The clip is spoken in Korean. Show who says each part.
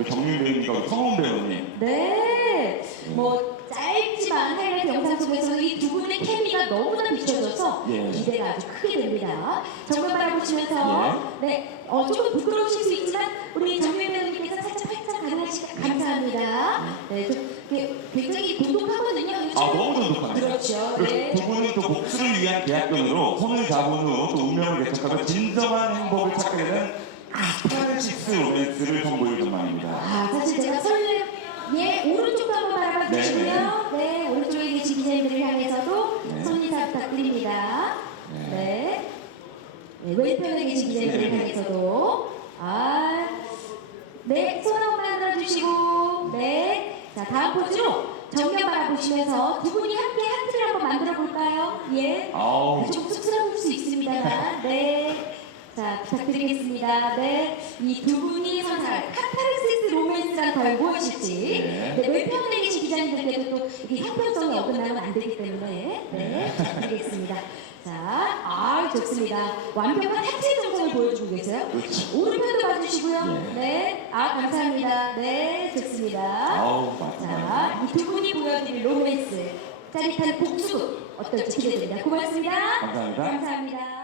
Speaker 1: 우리 정민 배우님과 성훈 배우님.
Speaker 2: 네. 뭐 짧지만 하이라이트 영상 속에서 이두 분의 케미가 너무나 비춰져서
Speaker 1: 예.
Speaker 2: 기대가 아주 크게 됩니다. 정면 바라보시면서 네, 어, 조금 부끄러우실 수 있지만 우리 정민 배우님께서 살짝 활짝 가능하시까 감사합니다. 네, 좀 네, 굉장히 돈독하거든요.
Speaker 1: 아 너무 돈독합니다.
Speaker 2: 그렇죠. 네.
Speaker 1: 두 분이 또 복수를 위한 계약금으로 손을 잡은 후 또 운명을 개척하며 진정한 행복을 찾게 되는 로맨스를 선보일 전망입니다.
Speaker 2: 아, 사실 제가 예, 오른쪽도 한번 바라봐 주시고요. 네, 오른쪽에 계신 기자님들을 향해서도
Speaker 1: 네.
Speaker 2: 손 인사 부탁드립니다. 네. 네, 왼편에 계신 기자님들을
Speaker 1: 네.
Speaker 2: 향해서도 아, 네, 손 한번 만들어 주시고, 네. 자, 다음 포즈로 정면 바라보시면서 두 분이 함께 하트를 한번 만들어 볼까요? 예.
Speaker 1: 아우
Speaker 2: 좀 쑥스러울 수 있습니다만, 네. 자, 부탁드리겠습니다. 네. 이 두 분이 선사할 카타르시스 로맨스란 과연 무엇일지.
Speaker 1: 네.
Speaker 2: 네, 왼편에 계신 기자님들께도 또 형평성이 어긋나면 안 되기 때문에. 네. 부탁드리겠습니다. 자, 아, 좋습니다. 완벽한 하체 정성을 보여주고 계세요.
Speaker 1: 그렇죠.
Speaker 2: 오른편도 봐주시고요.
Speaker 1: 네.
Speaker 2: 네. 아, 감사합니다. 네, 좋습니다.
Speaker 1: 아우.
Speaker 2: 자, 이 두 분이 보여드릴 로맨스. 짜릿한 복수 어떨지 기대됩니다. 고맙습니다.
Speaker 1: 감사합니다.
Speaker 2: 감사합니다.